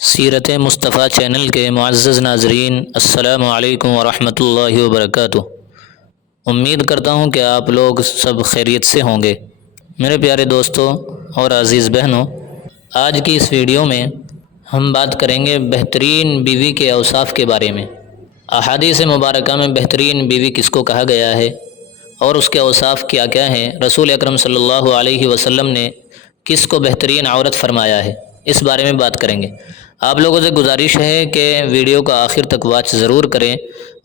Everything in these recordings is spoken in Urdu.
سیرت مصطفیٰ چینل کے معزز ناظرین، السلام علیکم ورحمۃ اللہ وبرکاتہ۔ امید کرتا ہوں کہ آپ لوگ سب خیریت سے ہوں گے۔ میرے پیارے دوستوں اور عزیز بہنوں، آج کی اس ویڈیو میں ہم بات کریں گے بہترین بیوی کے اوصاف کے بارے میں۔ احادیث مبارکہ میں بہترین بیوی کس کو کہا گیا ہے اور اس کے اوصاف کیا کیا ہیں، رسول اکرم صلی اللہ علیہ وسلم نے کس کو بہترین عورت فرمایا ہے، اس بارے میں بات کریں گے۔ آپ لوگوں سے گزارش ہے کہ ویڈیو کا آخر تک واچ ضرور کریں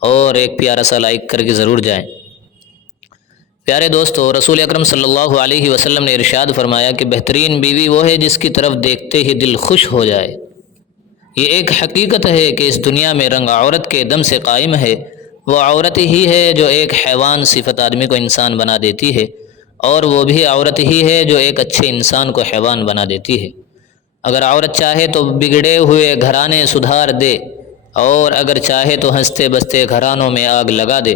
اور ایک پیارا سا لائک کر کے ضرور جائیں۔ پیارے دوستو، رسول اکرم صلی اللہ علیہ وسلم نے ارشاد فرمایا کہ بہترین بیوی وہ ہے جس کی طرف دیکھتے ہی دل خوش ہو جائے۔ یہ ایک حقیقت ہے کہ اس دنیا میں رنگ عورت کے دم سے قائم ہے۔ وہ عورت ہی ہے جو ایک حیوان صفت آدمی کو انسان بنا دیتی ہے، اور وہ بھی عورت ہی ہے جو ایک اچھے انسان کو حیوان بنا دیتی ہے۔ اگر عورت چاہے تو بگڑے ہوئے گھرانے سدھار دے، اور اگر چاہے تو ہنستے بستے گھرانوں میں آگ لگا دے۔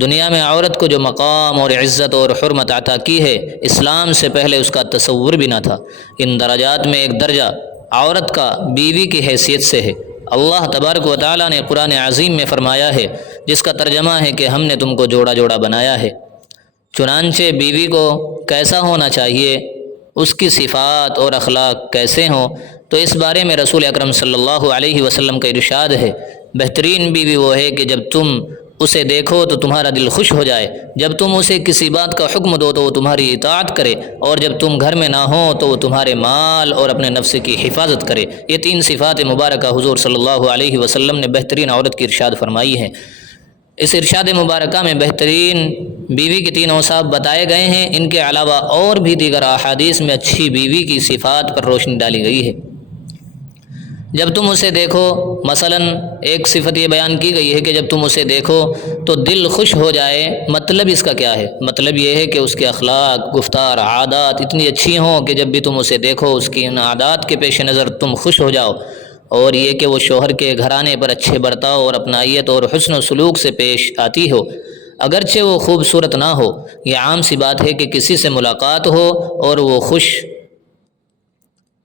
دنیا میں عورت کو جو مقام اور عزت اور حرمت عطا کی ہے، اسلام سے پہلے اس کا تصور بھی نہ تھا۔ ان درجات میں ایک درجہ عورت کا بیوی کی حیثیت سے ہے۔ اللہ تبارک و تعالیٰ نے قرآن عظیم میں فرمایا ہے، جس کا ترجمہ ہے کہ ہم نے تم کو جوڑا جوڑا بنایا ہے۔ چنانچہ بیوی کو کیسا ہونا چاہیے، اس کی صفات اور اخلاق کیسے ہوں، تو اس بارے میں رسول اکرم صلی اللہ علیہ وسلم کا ارشاد ہے، بہترین بیوی وہ ہے کہ جب تم اسے دیکھو تو تمہارا دل خوش ہو جائے، جب تم اسے کسی بات کا حکم دو تو وہ تمہاری اطاعت کرے، اور جب تم گھر میں نہ ہو تو وہ تمہارے مال اور اپنے نفس کی حفاظت کرے۔ یہ تین صفات مبارکہ حضور صلی اللہ علیہ وسلم نے بہترین عورت کی ارشاد فرمائی ہیں۔ اس ارشاد مبارکہ میں بہترین بیوی کے تین اوصاف بتائے گئے ہیں۔ ان کے علاوہ اور بھی دیگر احادیث میں اچھی بیوی کی صفات پر روشنی ڈالی گئی ہے۔ جب تم اسے دیکھو، مثلا ایک صفت یہ بیان کی گئی ہے کہ جب تم اسے دیکھو تو دل خوش ہو جائے۔ مطلب اس کا کیا ہے؟ مطلب یہ ہے کہ اس کے اخلاق، گفتار، عادات اتنی اچھی ہوں کہ جب بھی تم اسے دیکھو اس کی ان عادات کے پیش نظر تم خوش ہو جاؤ، اور یہ کہ وہ شوہر کے گھرانے پر اچھے برتاؤ اور اپنائیت اور حسن و سلوک سے پیش آتی ہو، اگرچہ وہ خوبصورت نہ ہو۔ یہ عام سی بات ہے کہ کسی سے ملاقات ہو اور وہ خوش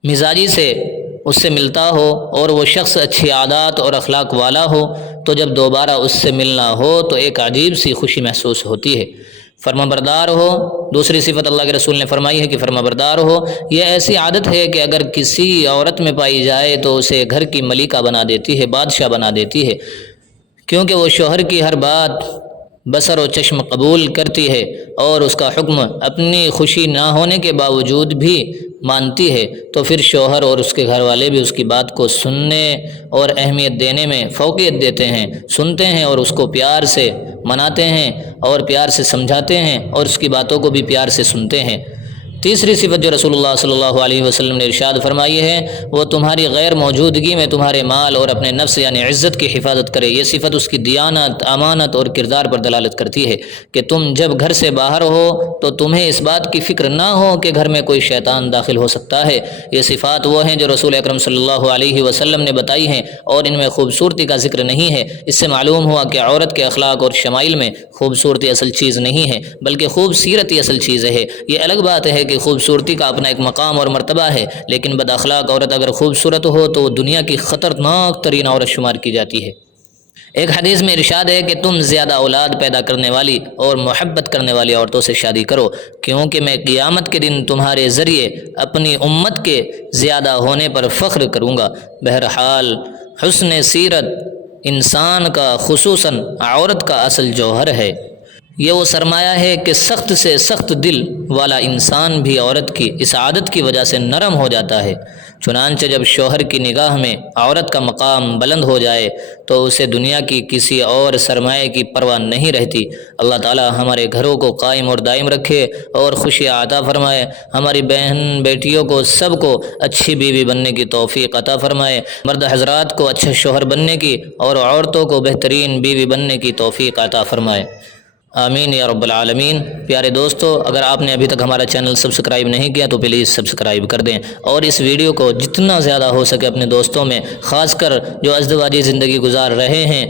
مزاجی سے اس سے ملتا ہو اور وہ شخص اچھی عادات اور اخلاق والا ہو، تو جب دوبارہ اس سے ملنا ہو تو ایک عجیب سی خوشی محسوس ہوتی ہے۔ فرما بردار ہو، دوسری صفت اللہ کے رسول نے فرمائی ہے کہ فرما بردار ہو۔ یہ ایسی عادت ہے کہ اگر کسی عورت میں پائی جائے تو اسے گھر کی ملکہ بنا دیتی ہے، بادشاہ بنا دیتی ہے، کیونکہ وہ شوہر کی ہر بات بصر و چشم قبول کرتی ہے اور اس کا حکم اپنی خوشی نہ ہونے کے باوجود بھی مانتی ہے، تو پھر شوہر اور اس کے گھر والے بھی اس کی بات کو سننے اور اہمیت دینے میں فوقیت دیتے ہیں، سنتے ہیں اور اس کو پیار سے مناتے ہیں اور پیار سے سمجھاتے ہیں اور اس کی باتوں کو بھی پیار سے سنتے ہیں۔ تیسری صفت جو رسول اللہ صلی اللہ علیہ وسلم نے ارشاد فرمائی ہے، وہ تمہاری غیر موجودگی میں تمہارے مال اور اپنے نفس یعنی عزت کی حفاظت کرے۔ یہ صفت اس کی دیانت، امانت اور کردار پر دلالت کرتی ہے کہ تم جب گھر سے باہر ہو تو تمہیں اس بات کی فکر نہ ہو کہ گھر میں کوئی شیطان داخل ہو سکتا ہے۔ یہ صفات وہ ہیں جو رسول اکرم صلی اللہ علیہ وسلم نے بتائی ہیں، اور ان میں خوبصورتی کا ذکر نہیں ہے۔ اس سے معلوم ہوا کہ عورت کے اخلاق اور شمائل میں خوبصورتی اصل چیز نہیں ہے، بلکہ خوبصیرت ہی اصل چیز ہے۔ یہ الگ بات ہے کہ خوبصورتی کا اپنا ایک مقام اور مرتبہ ہے، لیکن بد اخلاق عورت اگر خوبصورت ہو تو وہ دنیا کی خطرناک ترین عورت شمار کی جاتی ہے۔ ایک حدیث میں ارشاد ہے کہ تم زیادہ اولاد پیدا کرنے والی اور محبت کرنے والی عورتوں سے شادی کرو، کیونکہ میں قیامت کے دن تمہارے ذریعے اپنی امت کے زیادہ ہونے پر فخر کروں گا۔ بہرحال حسن سیرت انسان کا، خصوصاً عورت کا اصل جوہر ہے۔ یہ وہ سرمایہ ہے کہ سخت سے سخت دل والا انسان بھی عورت کی اس عادت کی وجہ سے نرم ہو جاتا ہے۔ چنانچہ جب شوہر کی نگاہ میں عورت کا مقام بلند ہو جائے تو اسے دنیا کی کسی اور سرمایہ کی پرواہ نہیں رہتی۔ اللہ تعالی ہمارے گھروں کو قائم اور دائم رکھے اور خوشیاں عطا فرمائے۔ ہماری بہن بیٹیوں کو سب کو اچھی بیوی بننے کی توفیق عطا فرمائے۔ مرد حضرات کو اچھے شوہر بننے کی اور عورتوں کو بہترین بیوی بننے کی توفیق عطا فرمائے۔ آمین یا رب العالمین۔ پیارے دوستو، اگر آپ نے ابھی تک ہمارا چینل سبسکرائب نہیں کیا تو پلیز سبسکرائب کر دیں، اور اس ویڈیو کو جتنا زیادہ ہو سکے اپنے دوستوں میں، خاص کر جو ازدواجی زندگی گزار رہے ہیں،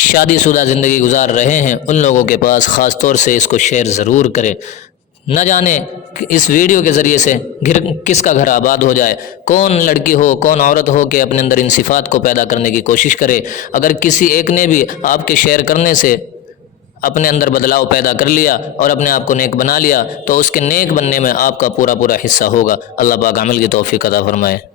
شادی شدہ زندگی گزار رہے ہیں، ان لوگوں کے پاس خاص طور سے اس کو شیئر ضرور کریں، نہ جانے اس ویڈیو کے ذریعے سے کس کا گھر آباد ہو جائے، کون لڑکی ہو کون عورت ہو کہ اپنے اندر ان صفات کو پیدا کرنے کی کوشش کرے۔ اگر کسی ایک نے بھی آپ کے شیئر کرنے سے اپنے اندر بدلاؤ پیدا کر لیا اور اپنے آپ کو نیک بنا لیا تو اس کے نیک بننے میں آپ کا پورا حصہ ہوگا۔ اللہ پاک عمل کی توفیق عطا فرمائے۔